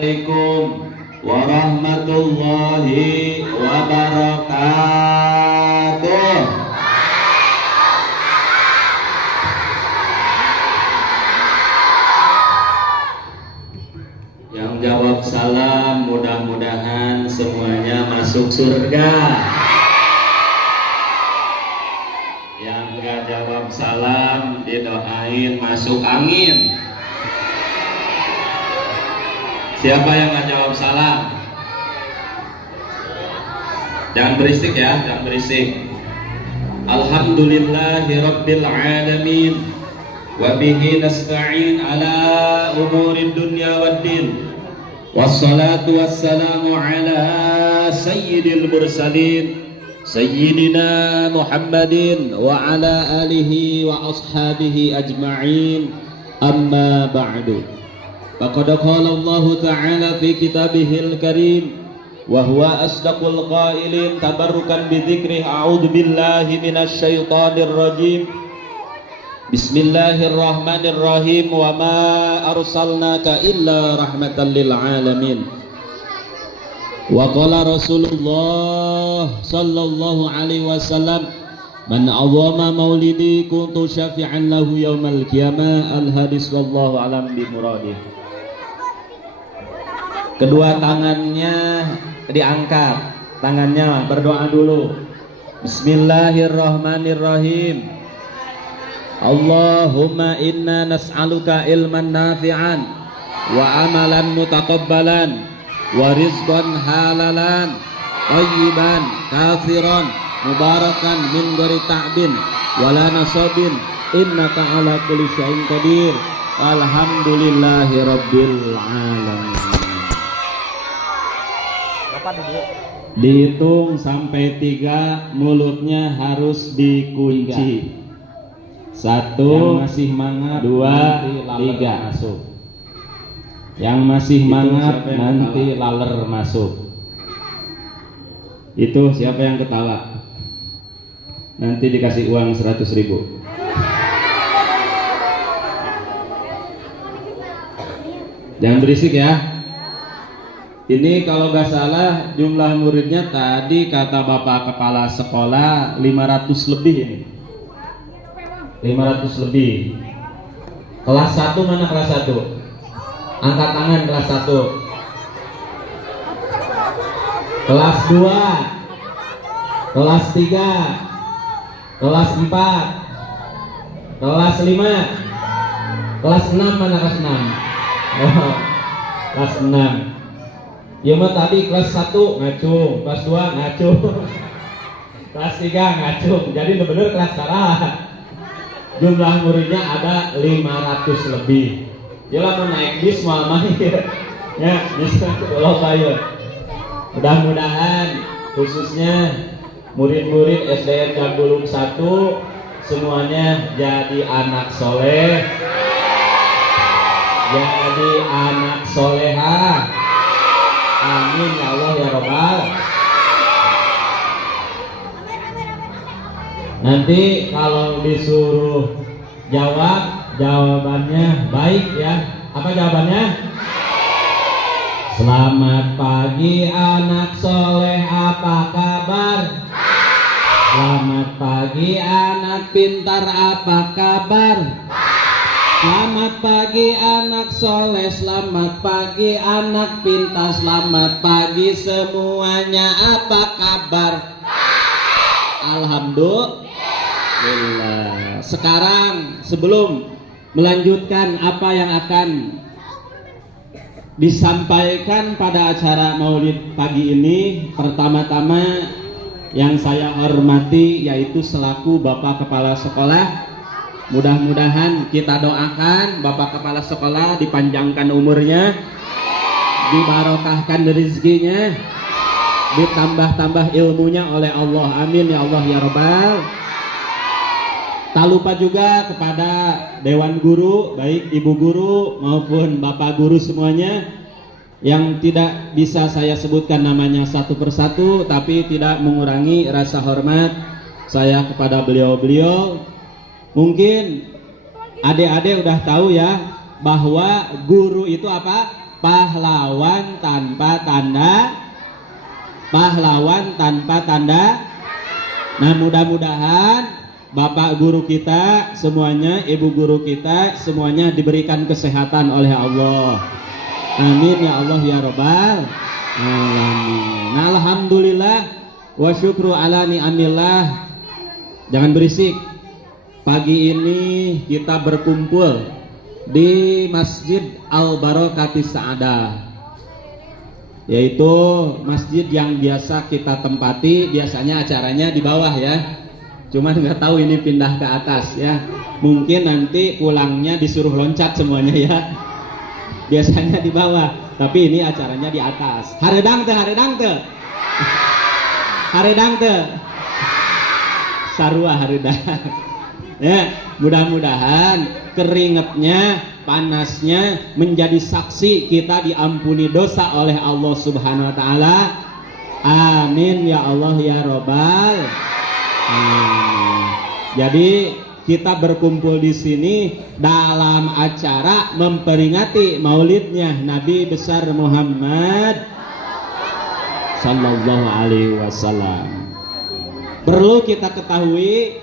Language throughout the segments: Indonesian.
Assalamualaikum warahmatullahi wabarakatuh. Yang jawab salam mudah-mudahan semuanya masuk surga. Yang nggak jawab salam didoain masuk angin. Siapa yang nggak jawab salam? Jangan berisik ya, jangan berisik. Alhamdulillahirabbil alamin wa bihi nasta'in ala umurid dunya waddin. Wassalatu wassalamu ala sayyidil mursalin sayyidina Muhammadin wa ala alihi wa ashabihi ajma'in. Amma ba'du. Faqad qala Allah Ta'ala fi kitabihil karim wa huwa asdaqul qailin tabarrukan bi dzikrih a'udzu billahi minasy syaithanir rajim. Bismillahirrahmanirrahim wa ma arsalnaka illa rahmatan lil alamin. Wa qala Rasulullah sallallahu alaihi wasallam man awwama maulidi kuntu syafi'an lahu yaumal qiyamah. Al hadis wallahu alam bi muradih. Kedua tangannya diangkat, tangannya berdoa dulu. Bismillahirrahmanirrahim. Allahumma inna nas'aluka ilman nafi'an wa amalan mutaqabbalan wa rizqan halalan thayyiban katsiran mubarakan min ghairi ta'bin wala nasabin innaka ala kulli syai'in qadir. Alhamdulillahi rabbil alamin. Dihitung sampai 3, mulutnya harus dikunci. 1, yang masih mangap 2, 3 masuk. Yang masih mangap nanti laler masuk. Itu siapa yang ketawa? Nanti dikasih uang 100.000. Jangan berisik ya. Ini kalau nggak salah jumlah muridnya tadi kata Bapak Kepala Sekolah 500 lebih ini. 500 lebih. Kelas 1 mana kelas 1? Angkat tangan kelas 1. Kelas 2. Kelas 3. Kelas 4. Kelas 5. Kelas 6 mana kelas 6? Oh, kelas 6. Ya mah tadi kelas 1 ngacung, kelas 2 ngacung, kelas 3 ngacung. Jadi benar kelas sekarang jumlah muridnya ada 500 lebih. Yalah mau naik bis mau mahir ya, bisa kalau saya. Mudah-mudahan khususnya murid-murid SDN Gambulung 1 semuanya jadi anak soleh, jadi anak solehah. Amin ya Allah ya Rabbal. Nanti kalau disuruh jawab, jawabannya baik ya. Apa jawabannya? Selamat pagi anak soleh, apa kabar? Selamat pagi anak pintar, apa kabar? Selamat pagi anak soleh, selamat pagi anak pintar, selamat pagi semuanya, apa kabar? Alhamdulillah. Sekarang sebelum melanjutkan apa yang akan disampaikan pada acara Maulid pagi ini, pertama-tama yang saya hormati yaitu selaku Bapak Kepala Sekolah. Mudah-mudahan kita doakan Bapak Kepala Sekolah dipanjangkan umurnya, dibarokahkan rezekinya, ditambah-tambah ilmunya oleh Allah. Amin ya Allah ya Rabbal. Tak lupa juga kepada Dewan Guru, baik Ibu Guru maupun Bapak Guru semuanya, yang tidak bisa saya sebutkan namanya satu persatu, tapi tidak mengurangi rasa hormat saya kepada beliau-beliau. Mungkin adik-adik udah tahu ya bahwa guru itu apa? pahlawan tanpa tanda, pahlawan tanpa tanda. Nah, mudah-mudahan Bapak guru kita semuanya, Ibu guru kita semuanya diberikan kesehatan oleh Allah. Amin ya Allah ya Rabbal alamin. Nah, alhamdulillah wa syukru ala ni'amillah. Jangan berisik. Pagi ini kita berkumpul di Masjid Al-Barakatis Sa'adah, yaitu masjid yang biasa kita tempati. Biasanya acaranya di bawah ya, cuman nggak tahu ini pindah ke atas ya. Mungkin nanti pulangnya disuruh loncat semuanya ya. Biasanya di bawah, tapi ini acaranya di atas. Haredang teh, haredang teh, haredang teh, sarua haredang. Ya, mudah-mudahan keringatnya, panasnya menjadi saksi kita diampuni dosa oleh Allah Subhanahu wa taala. Amin ya Allah ya Rabbal alamin. Jadi kita berkumpul di sini dalam acara memperingati maulidnya Nabi besar Muhammad sallallahu alaihi wasallam. Perlu kita ketahui,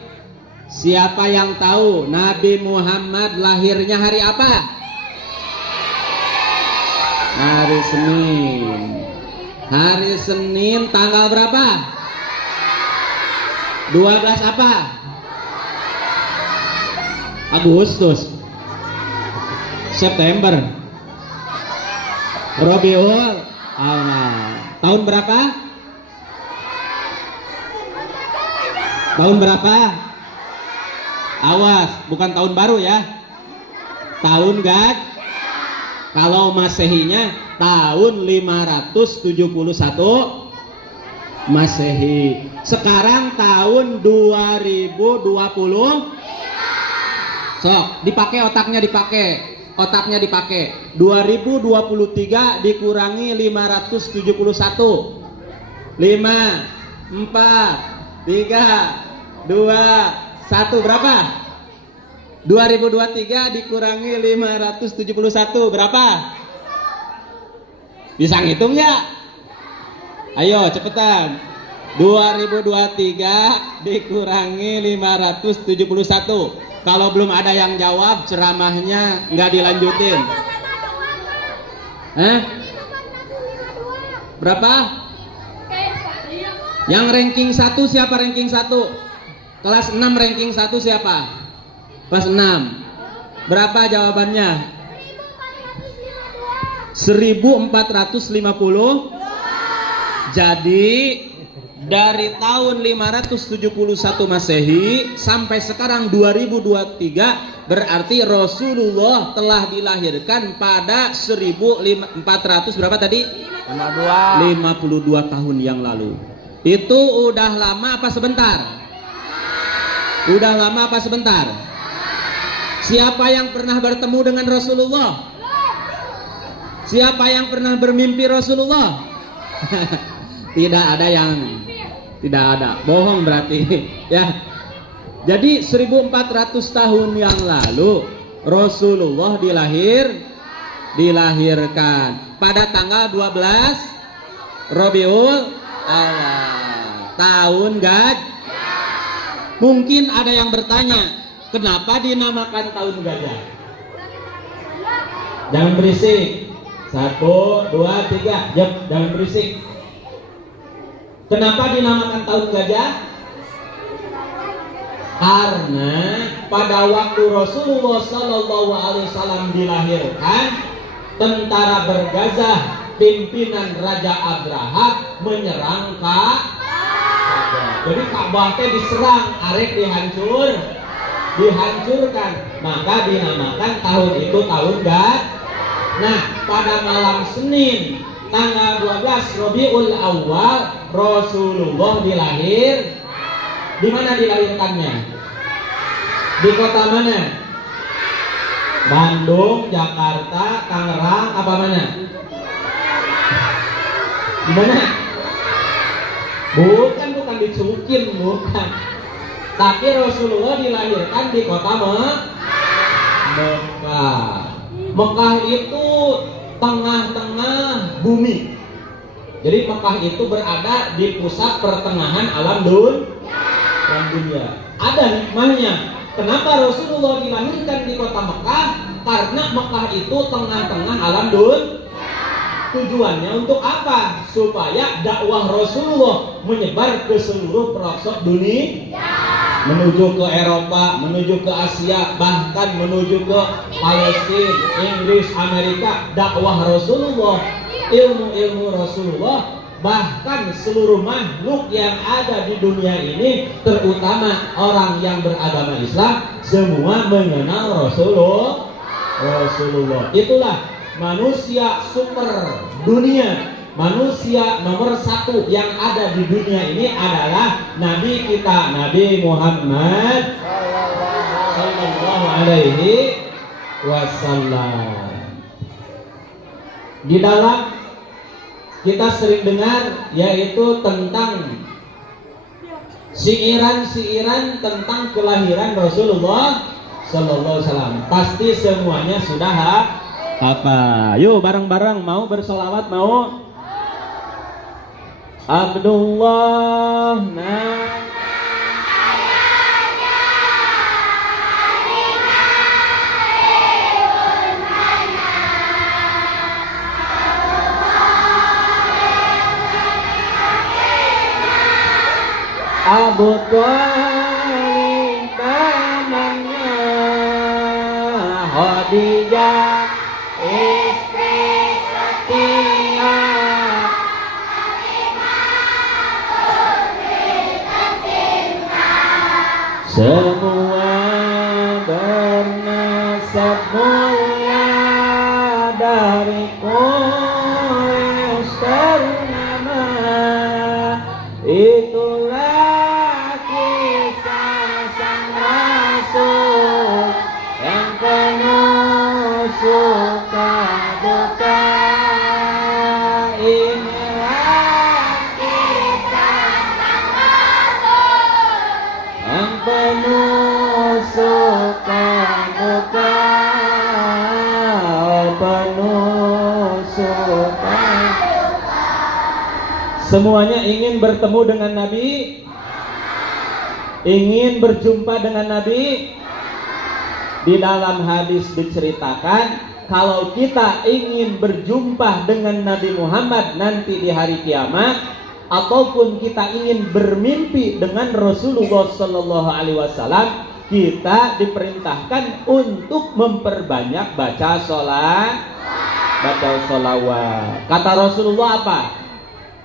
siapa yang tahu Nabi Muhammad lahirnya hari apa? Hari Senin. Hari Senin tanggal berapa? 12 apa? Agustus, September, Rabiul Awal. Tahun berapa? Tahun berapa? Awas, bukan tahun baru ya. Tahun gad. Kalau Masehinya tahun 571 Masehi. Sekarang tahun 2020. Sok, dipakai otaknya, dipakai. Otaknya dipakai. 2023 dikurangi 571. 5 4 3 2 1 berapa? 2023 dikurangi 571 berapa? Bisa ngitung ya? Ayo cepetan. 2023 dikurangi 571. Kalau belum ada yang jawab, ceramahnya nggak dilanjutin. Berapa? Yang ranking 1 siapa ranking 1? Kelas 6 ranking 1 siapa? Kelas 6. Berapa jawabannya? 1450. Jadi dari tahun 571 Masehi sampai sekarang 2023, berarti Rasulullah telah dilahirkan pada 1400 berapa tadi? 52 tahun yang lalu. Itu udah lama apa sebentar? Udah lama apa sebentar? Siapa yang pernah bertemu dengan Rasulullah? Siapa yang pernah bermimpi Rasulullah? Tidak ada yang tidak ada. Bohong berarti ya. Jadi 1400 tahun yang lalu Rasulullah dilahirkan pada tanggal 12 Rabiul Awal. Tahun gajah. Mungkin ada yang bertanya, kenapa dinamakan tahun gajah? Jangan berisik. 1, 2, 3. Jangan berisik. Kenapa dinamakan tahun gajah? Karena pada waktu Rasulullah Sallallahu Alaihi Wasallam dilahirkan, tentara bergajah pimpinan Raja Abraha menyerang Ka'bah. Jadi Ka'bah teh diserang, arek dihancurkan, maka dinamakan tahun itu tahun gajah. Nah, pada malam Senin tanggal 12 Rabiul Awal Rasulullah di mana dilahirkannya? Di kota mana? Bandung, Jakarta, Tangerang, apa mana? Di mana? Bukan dicukin, bukan. Tapi Rasulullah dilahirkan di kota Mekah. Mekah itu tengah-tengah bumi. Jadi Mekah itu berada di pusat pertengahan alam dunia. Ada hikmahnya. Kenapa Rasulullah dilahirkan di kota Mekah? Karena Mekah itu tengah-tengah alam dunia. Tujuannya untuk apa? Supaya dakwah Rasulullah menyebar ke seluruh pelosok dunia, menuju ke Eropa, menuju ke Asia, bahkan menuju ke Palestina, Inggris, Amerika. Dakwah Rasulullah, ilmu-ilmu Rasulullah, bahkan seluruh makhluk yang ada di dunia ini, terutama orang yang beragama Islam, semua mengenal Rasulullah. Itulah manusia super dunia. Manusia nomor satu yang ada di dunia ini adalah Nabi kita, Nabi Muhammad Sallallahu Alaihi Wasallam. Di dalam kita sering dengar yaitu tentang siiran-siiran tentang kelahiran Rasulullah Sallallahu Alaihi Wasallam. Pasti semuanya sudah apa? Yuk bareng-bareng mau bersolawat, mau? Abdullah Abu Thalib namanya, Khadijah istri setia, semua bernasab mulia dari Quraisy ternama. Itulah kisah sang Rasul yang penuh suka duka. Inilah kisah sang Rasul yang penuh suka duka, penuh suka. Semuanya ingin bertemu dengan Nabi, ingin berjumpa dengan Nabi. Di dalam hadis diceritakan, kalau kita ingin berjumpa dengan Nabi Muhammad nanti di hari kiamat, ataupun kita ingin bermimpi dengan Rasulullah Sallallahu Alaihi Wasallam, kita diperintahkan untuk memperbanyak baca sholawat. Kata Rasulullah apa?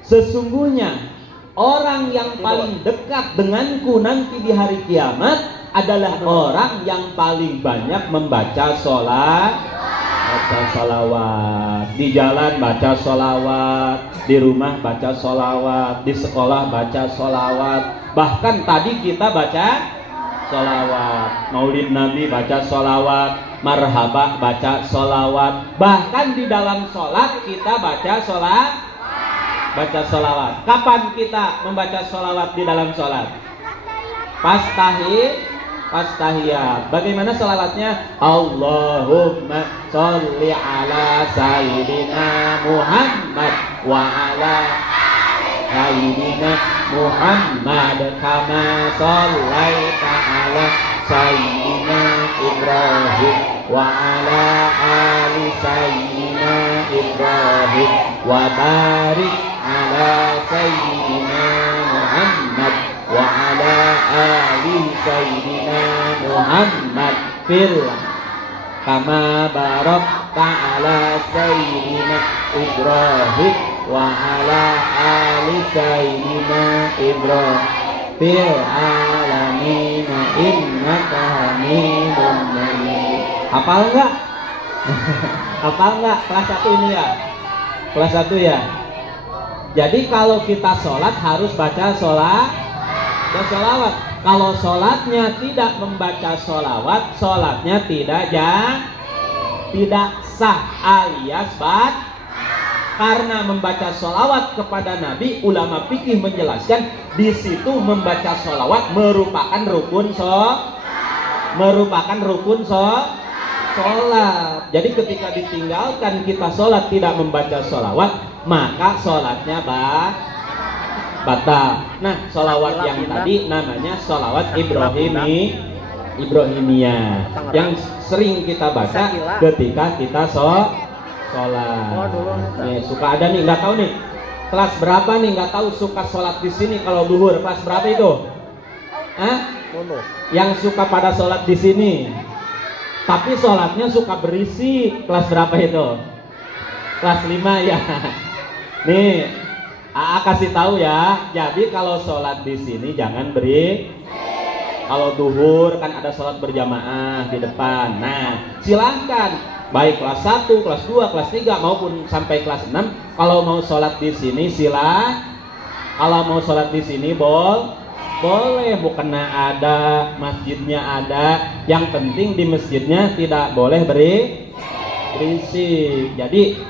Sesungguhnya orang yang paling dekat denganku nanti di hari kiamat adalah orang yang paling banyak membaca sholawat. Di jalan baca sholawat, di rumah baca sholawat, di sekolah baca sholawat. Bahkan tadi kita baca sholawat, maulid Nabi baca sholawat, marhabah baca sholawat. Bahkan di dalam sholat kita baca sholawat. Kapan kita membaca sholawat di dalam sholat? Pas tahiyat. Bagaimana sholawatnya? Allahumma sholli ala sayyidina Muhammad wa ala sayyidina Muhammad kama shollaita ala sayyidina Ibrahim wa ala ali sayyidina Ibrahim wa barik ala sayyidina Muhammad wa ala ali sayyidina Muhammad fil kama barakta ala sayyidina Ibrahim wa ala ali sayyidina Ibrahim fil alamin innaka hamidum majid. Hafal enggak? Hafal enggak? Kelas 1 ini ya? Kelas 1 ya? Jadi kalau kita sholat harus baca sholawat. Kalau sholatnya tidak membaca sholawat, sholatnya tidak sah alias karena membaca sholawat kepada Nabi, ulama fikih menjelaskan di situ membaca sholawat merupakan rukun sholat. Jadi ketika ditinggalkan kita sholat tidak membaca sholawat, maka sholatnya batal. Nah, sholawat yang tadi namanya sholawat Ibrahimiyah yang sering kita baca ketika kita sholat. Suka ada nih, nggak tahu nih kelas berapa nih, nggak tahu suka sholat di sini kalau duhur kelas berapa itu? Yang suka pada sholat di sini, tapi sholatnya suka berisik, kelas berapa itu? Kelas 5 ya. Nih, AA kasih tahu ya. Jadi kalau sholat di sini jangan berisik. Kalau duhur kan ada sholat berjamaah di depan. Nah, silahkan baik kelas 1, kelas 2, kelas 3 maupun sampai kelas 6. Kalau mau sholat di sini kalau mau sholat di sini boleh, bukannya ada masjidnya ada. Yang penting di masjidnya tidak boleh berisik. Jadi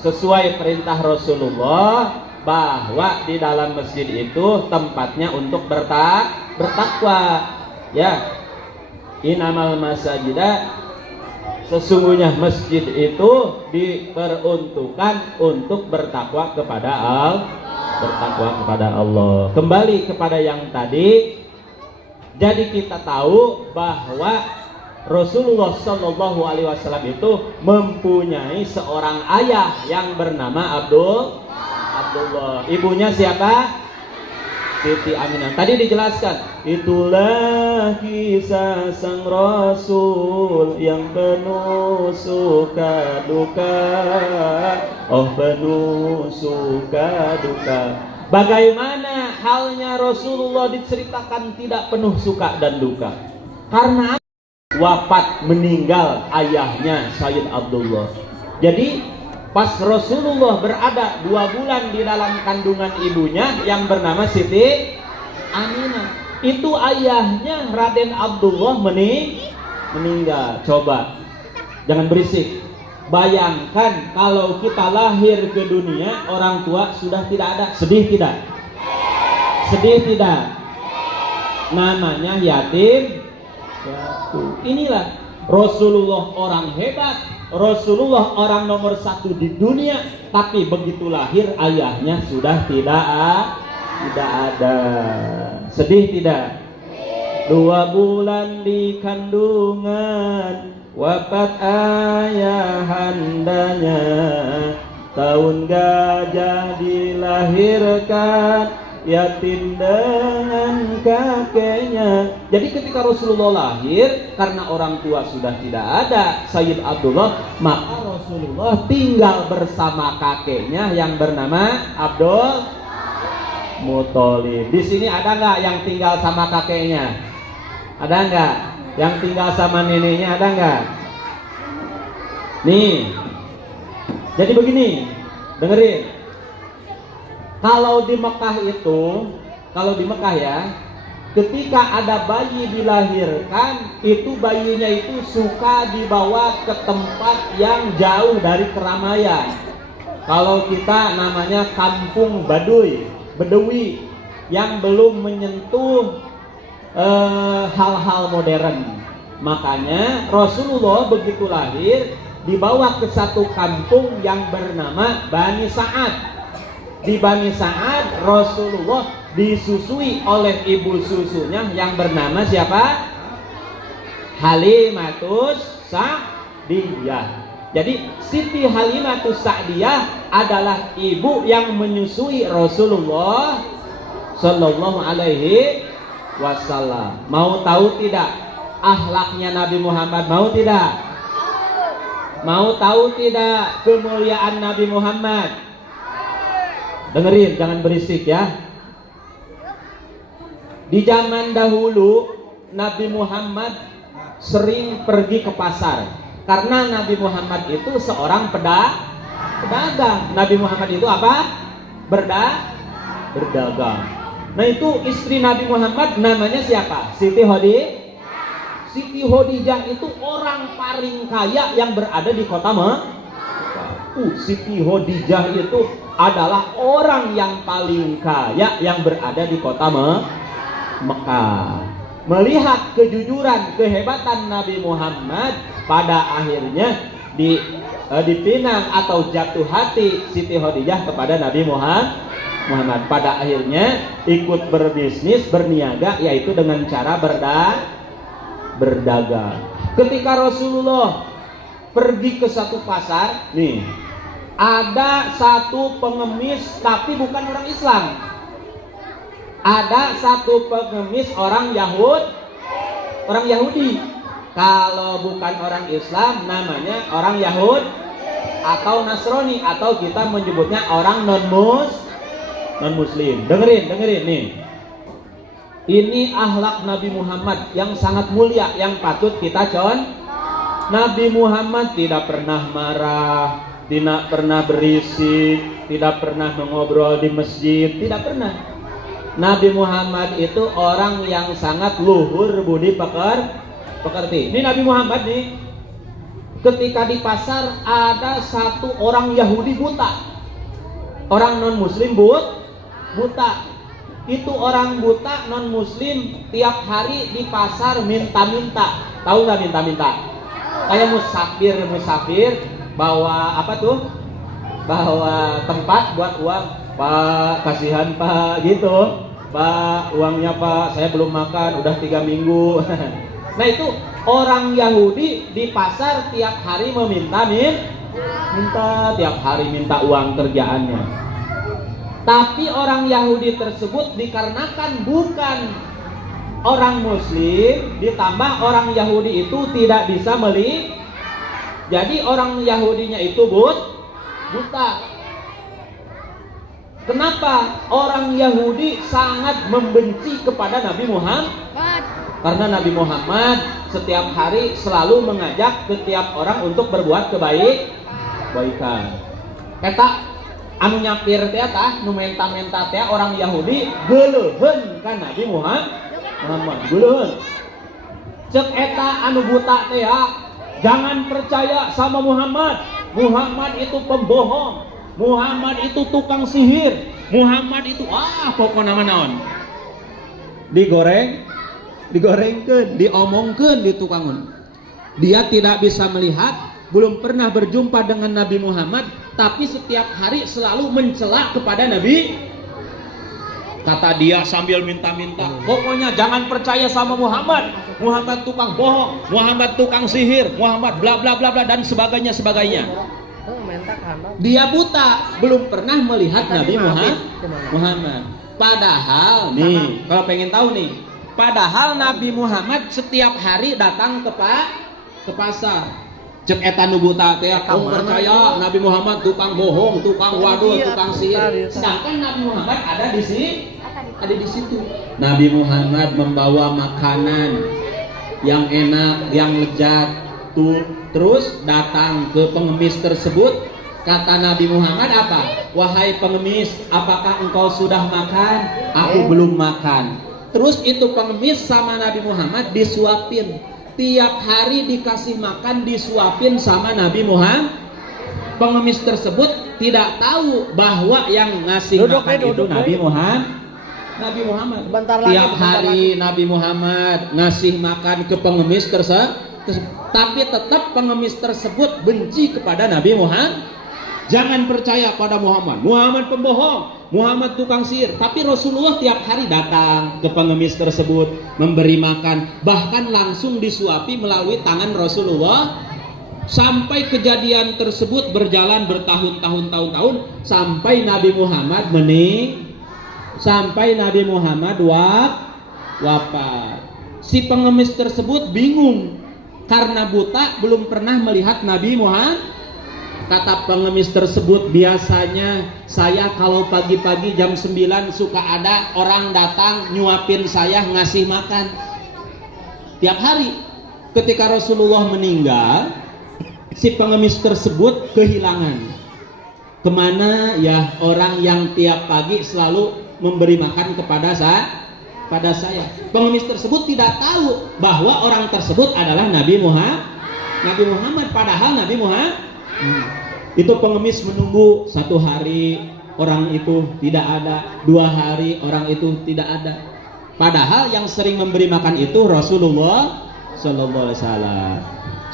sesuai perintah Rasulullah bahwa di dalam masjid itu tempatnya untuk bertakwa. Ya, inamal masajida, sesungguhnya masjid itu diperuntukkan untuk bertakwa kepada Allah. Kembali kepada yang tadi, jadi kita tahu bahwa Rasulullah Shallallahu Alaihi Wasallam itu mempunyai seorang ayah yang bernama Abdullah. Ibunya siapa? Siti Aminah. Tadi dijelaskan, itulah kisah sang Rasul yang penuh suka duka. Penuh suka duka. Bagaimana halnya Rasulullah diceritakan tidak penuh suka dan duka? Karena wafat, meninggal ayahnya Sayyid Abdullah. Jadi pas Rasulullah berada 2 bulan di dalam kandungan ibunya yang bernama Siti Aminah, itu ayahnya Raden Abdullah meninggal. Coba, jangan berisik. Bayangkan kalau kita lahir ke dunia orang tua sudah tidak ada, sedih tidak? Sedih tidak? Namanya yatim. Inilah Rasulullah orang hebat, Rasulullah orang nomor 1 di dunia, tapi begitu lahir ayahnya sudah tidak ada. Sedih tidak? 2 bulan di kandungan, wafat ayahandanya, tahun gajah dilahirkan, yatim dengan kakeknya. Jadi ketika Rasulullah lahir, karena orang tua sudah tidak ada, Sayyid Abdullah, maka Rasulullah tinggal bersama kakeknya yang bernama Abdul Muthalib. Di sini ada nggak yang tinggal sama kakeknya? Ada nggak? Yang tinggal sama neneknya ada nggak? Nih, jadi begini, dengerin. Kalau di Mekah ya, ketika ada bayi dilahirkan, itu bayinya itu suka dibawa ke tempat yang jauh dari keramaian. Kalau kita namanya kampung Bedawi yang belum menyentuh hal-hal modern. Makanya Rasulullah begitu lahir dibawa ke satu kampung yang bernama Bani Sa'ad. Di Bani Sa'ad Rasulullah disusui oleh ibu susunya yang bernama siapa? Halimatus Sa'diyah. Jadi Siti Halimatus Sa'diyah adalah ibu yang menyusui Rasulullah Sallallahu Alaihi Wasallam. Mau tahu tidak akhlaknya Nabi Muhammad? Mau tidak? Mau tahu tidak kemuliaan Nabi Muhammad? Dengerin, jangan berisik ya. Di zaman dahulu Nabi Muhammad sering pergi ke pasar, karena Nabi Muhammad itu seorang pedagang. Nabi Muhammad itu apa? Berdagang. Nah, itu istri Nabi Muhammad namanya siapa? Siti Khadijah itu orang paling kaya yang berada di kota Mekah. Siti Khadijah itu adalah orang yang paling kaya yang berada di kota Mekah. Melihat kejujuran, kehebatan Nabi Muhammad, Pada akhirnya dipinang atau jatuh hati Siti Khadijah kepada Nabi Muhammad. Pada akhirnya ikut berbisnis, berniaga, yaitu dengan cara berdagang. Ketika Rasulullah pergi ke satu pasar, nih ada satu pengemis tapi bukan orang Islam. Ada satu pengemis orang Yahudi. Kalau bukan orang Islam namanya orang Yahud atau Nasrani, atau kita menyebutnya orang non muslim. Dengerin nih. Ini akhlak Nabi Muhammad yang sangat mulia, yang patut kita contoh. Nabi Muhammad tidak pernah marah, tidak pernah berisik, tidak pernah mengobrol di masjid, tidak pernah. Nabi Muhammad itu orang yang sangat luhur budi pekerti. Ini Nabi Muhammad nih, ketika di pasar ada satu orang Yahudi buta, orang non muslim buta. Itu orang buta non muslim tiap hari di pasar minta-minta. Tahu nggak minta-minta? Kayak musafir bawa apa tuh? Bawa tempat buat uang. Pak, kasihan Pak, gitu. Pak, uangnya Pak, saya belum makan udah 3 minggu. Nah itu orang Yahudi di pasar tiap hari minta tiap hari minta uang kerjaannya. Tapi orang Yahudi tersebut dikarenakan bukan orang Muslim, ditambah orang Yahudi itu tidak bisa melihat. Jadi orang Yahudinya itu buta. Kenapa orang Yahudi sangat membenci kepada Nabi Muhammad? Karena Nabi Muhammad setiap hari selalu mengajak setiap orang untuk berbuat kebaikan. Eta anu nyapir teh tah nu menta-menta teh orang Yahudi geuleuheun ka Nabi Muhammad. Geuleuheun. Cek eta anu buta teh jangan percaya sama Muhammad. Muhammad itu pembohong. Muhammad itu tukang sihir. Muhammad itu pokokna naon. Digorengkeun, diomongkeun di tukangun. Dia tidak bisa melihat, belum pernah berjumpa dengan Nabi Muhammad, tapi setiap hari selalu mencela kepada Nabi. Kata dia sambil minta-minta, pokoknya jangan percaya sama Muhammad. Muhammad tukang bohong, Muhammad tukang sihir, Muhammad bla bla bla bla dan sebagainya. Dia buta, belum pernah melihat Nabi Muhammad. Padahal nih, kalau pengen tahu nih, padahal Nabi Muhammad setiap hari datang ke pasar. Cek eta nu buta teh percaya Nabi Muhammad tukang bohong, tukang wadul, tukang sihir. Sedangkan Nabi Muhammad ada di situ. Nabi Muhammad membawa makanan yang enak, yang lezat. Terus datang ke pengemis tersebut. Kata Nabi Muhammad apa? Wahai pengemis, apakah engkau sudah makan? Aku belum makan. Terus itu pengemis sama Nabi Muhammad disuapin. Tiap hari dikasih makan, disuapin sama Nabi Muhammad. Pengemis tersebut tidak tahu bahwa yang ngasih makan itu Nabi Muhammad. Tiap hari Nabi Muhammad ngasih makan ke pengemis tersebut, tapi tetap pengemis tersebut benci kepada Nabi Muhammad. Jangan percaya pada Muhammad. Muhammad pembohong, Muhammad tukang sihir. Tapi Rasulullah tiap hari datang ke pengemis tersebut, memberi makan, bahkan langsung disuapi melalui tangan Rasulullah. Sampai kejadian tersebut berjalan bertahun-tahun sampai Nabi Muhammad sampai Nabi Muhammad wafat. Si pengemis tersebut bingung karena buta, belum pernah melihat Nabi Muhammad. Kata pengemis tersebut, biasanya saya kalau pagi-pagi jam 9 suka ada orang datang nyuapin saya, ngasih makan tiap hari. Ketika Rasulullah meninggal, si pengemis tersebut kehilangan. Kemana ya orang yang tiap pagi selalu memberi makan kepada saya? Pengemis tersebut tidak tahu bahwa orang tersebut adalah Nabi Muhammad. Padahal Nabi Muhammad itu pengemis menunggu 1 hari, orang itu tidak ada. 2 hari, orang itu tidak ada. Padahal yang sering memberi makan itu Rasulullah Sallallahu Alaihi Wasallam.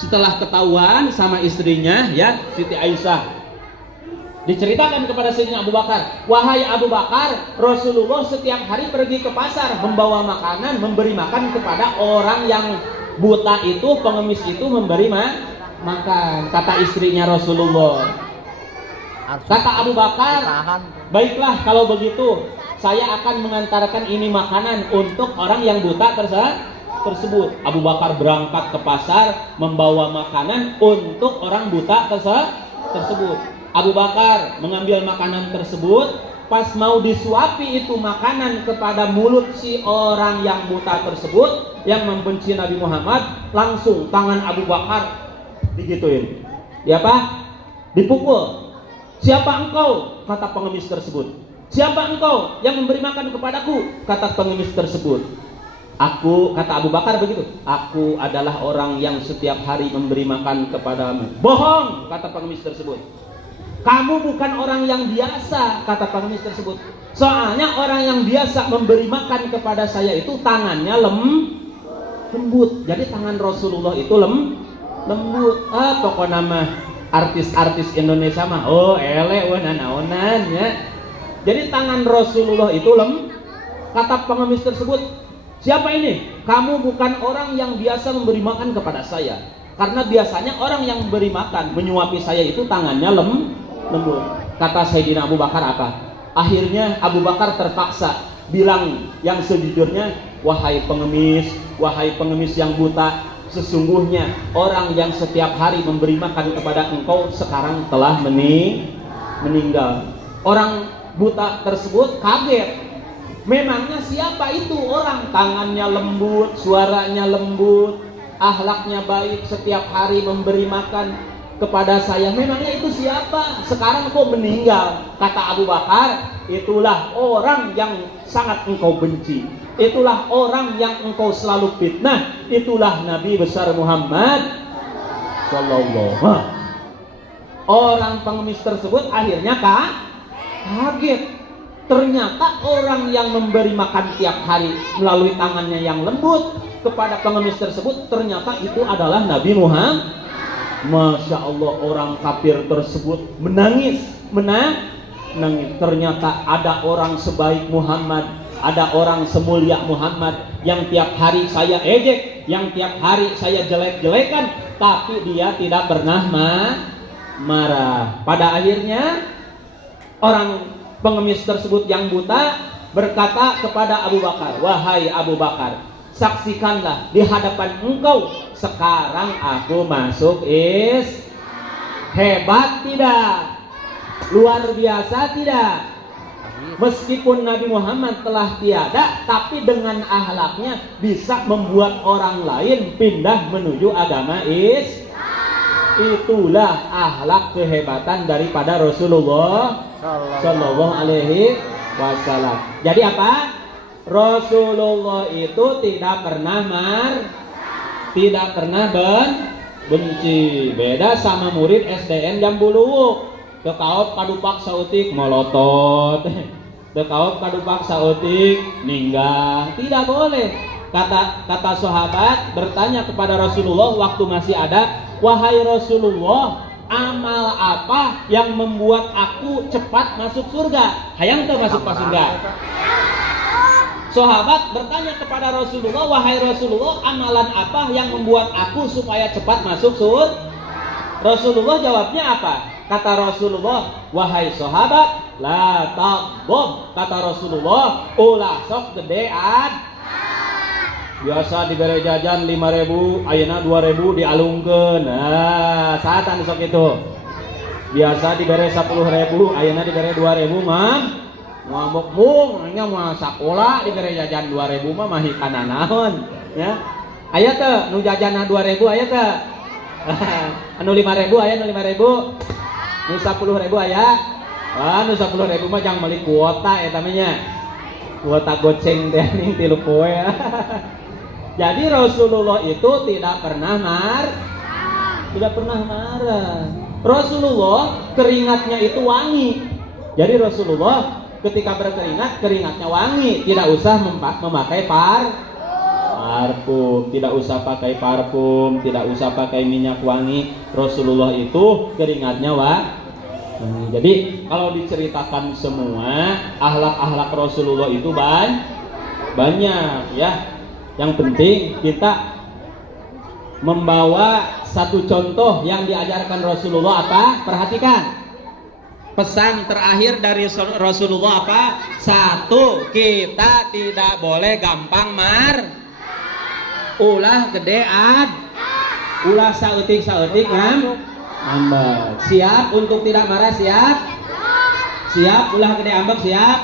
Setelah ketahuan sama istrinya ya, Siti Aisyah, diceritakan kepada Sayyidina Abu Bakar, wahai Abu Bakar, Rasulullah setiap hari pergi ke pasar membawa makanan, memberi makan kepada orang yang buta itu, pengemis itu, memberi makan. Kata istrinya Rasulullah, kata Abu Bakar, baiklah kalau begitu saya akan mengantarkan ini makanan untuk orang yang buta tersebut. Abu Bakar berangkat ke pasar membawa makanan untuk orang buta tersebut. Abu Bakar mengambil makanan tersebut, pas mau disuapi itu makanan kepada mulut si orang yang buta tersebut yang membenci Nabi Muhammad, langsung tangan Abu Bakar digituin. Ya apa? Dipukul. Siapa engkau? Kata pengemis tersebut. Siapa engkau yang memberi makan kepadaku? Kata pengemis tersebut. Aku, kata Abu Bakar begitu, aku adalah orang yang setiap hari memberi makan kepadamu. Bohong, kata pengemis tersebut. Kamu bukan orang yang biasa, kata pengemis tersebut. Soalnya orang yang biasa memberi makan kepada saya itu tangannya lembut. Jadi tangan Rasulullah itu lembut. Pokok nama artis-artis Indonesia mah, oh ele naonan ya. Jadi tangan Rasulullah itu kata pengemis tersebut, siapa ini? Kamu bukan orang yang biasa memberi makan kepada saya. Karena biasanya orang yang memberi makan, menyuapi saya itu tangannya lembut. Kata Sayyidina Abu Bakar apa? Akhirnya Abu Bakar terpaksa bilang yang sejujurnya, wahai pengemis yang buta, sesungguhnya orang yang setiap hari memberi makan kepada engkau sekarang telah meninggal. Orang buta tersebut kaget. Memangnya siapa itu orang? Tangannya lembut, suaranya lembut, akhlaknya baik, setiap hari memberi makan kepada saya. Memangnya itu siapa? Sekarang kok meninggal? Kata Abu Bakar, itulah orang yang sangat engkau benci. Itulah orang yang engkau selalu fitnah. Itulah Nabi besar Muhammad sallallahu. Orang pengemis tersebut akhirnya kaget. Ternyata orang yang memberi makan tiap hari melalui tangannya yang lembut kepada pengemis tersebut, ternyata itu adalah Nabi Muhammad. Masya Allah, orang kafir tersebut menangis. Ternyata ada orang sebaik Muhammad, ada orang semulia Muhammad yang tiap hari saya ejek, yang tiap hari saya jelek-jelekan, tapi dia tidak pernah marah. Pada akhirnya orang pengemis tersebut yang buta berkata kepada Abu Bakar, wahai Abu Bakar, saksikanlah di hadapan engkau, sekarang aku masuk hebat tidak? Luar biasa tidak? Meskipun Nabi Muhammad telah tiada, tapi dengan akhlaknya bisa membuat orang lain pindah menuju agama Itulah akhlak kehebatan daripada Rasulullah Sallallahu Alaihi Wasallam. Jadi apa? Rasulullah itu tidak pernah benci. Beda sama murid SDN jam buluuk. Tekaop kadupak sautik molotot. Tekaop kadupak sautik ninggah. Tidak boleh. Kata sahabat bertanya kepada Rasulullah waktu masih ada, wahai Rasulullah, amal apa yang membuat aku cepat masuk surga? Hayang tuh masuk surga. Sahabat bertanya kepada Rasulullah, wahai Rasulullah, amalan apa yang membuat aku supaya cepat masuk surga? Rasulullah jawabnya apa? Kata Rasulullah, wahai sahabat, la taghdab. Kata Rasulullah, ulah sok gedean. Biasa diberi jajan 5.000, ayeuna 2.000 dialungkeun. Nah, saatan sok itu. Biasa diberi 10.000, ayeuna diberi 2.000 mah. Ngambok mung, nya mah sakola diberi jajan 2.000 mah mahikana naon, ya. Aya teh nu jajanna 2.000 aya teh. Anu 5.000 aya nu 5.000. Nu 10.000 aya. Nu 10.000 mah jang meuli kuota eta mah nya. Kuota goceng teh ning 3 poe. Jadi Rasulullah itu tidak pernah marah. Rasulullah keringatnya itu wangi. Jadi Rasulullah ketika berkeringat, keringatnya wangi, tidak usah memakai parfum, tidak usah pakai parfum, tidak usah pakai minyak wangi. Rasulullah itu keringatnya wangi. Jadi kalau diceritakan semua akhlak-akhlak Rasulullah itu banyak ya. Yang penting kita membawa satu contoh yang diajarkan Rasulullah apa? Perhatikan. Pesan terakhir dari Rasulullah apa? Satu, kita tidak boleh gampang ulah gedean, ulah saeutik ngambek. Siap untuk tidak marah? Siap ulah gede ambek? Siap.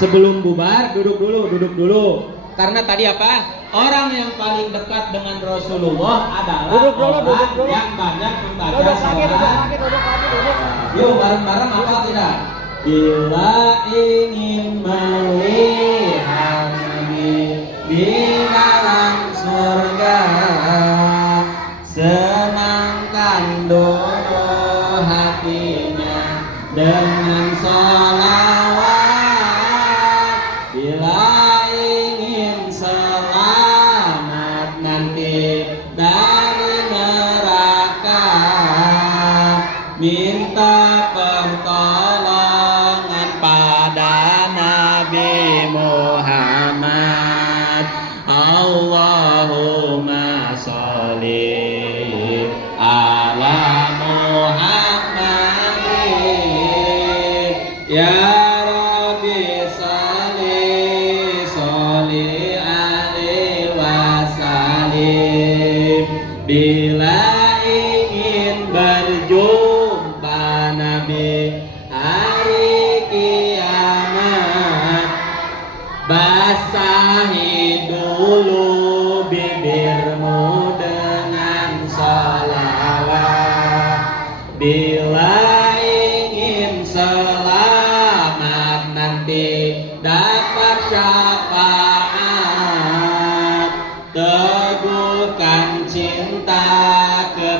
Sebelum bubar duduk dulu. Karena tadi apa? Orang yang paling dekat dengan Rasulullah adalah orang yang banyak membaca salat. Yuk bareng-bareng apa tidak? Bila ingin melihat Nabi di dalam surga, senangkan dulu hatinya dengan sholawat. Bila ingin selamat nanti dari neraka, minta pertolongan pada Nabi Muhammad. Allahumma sholli ala Muhammadin ya Rabbi sholli alaihi wasallim. Bila ingin berjumpa Nabi hari kiamat, basahi dulu bibirmu dengan sholawat. Bila ingin selamat nanti dapat syafaat, teguhkan cinta ke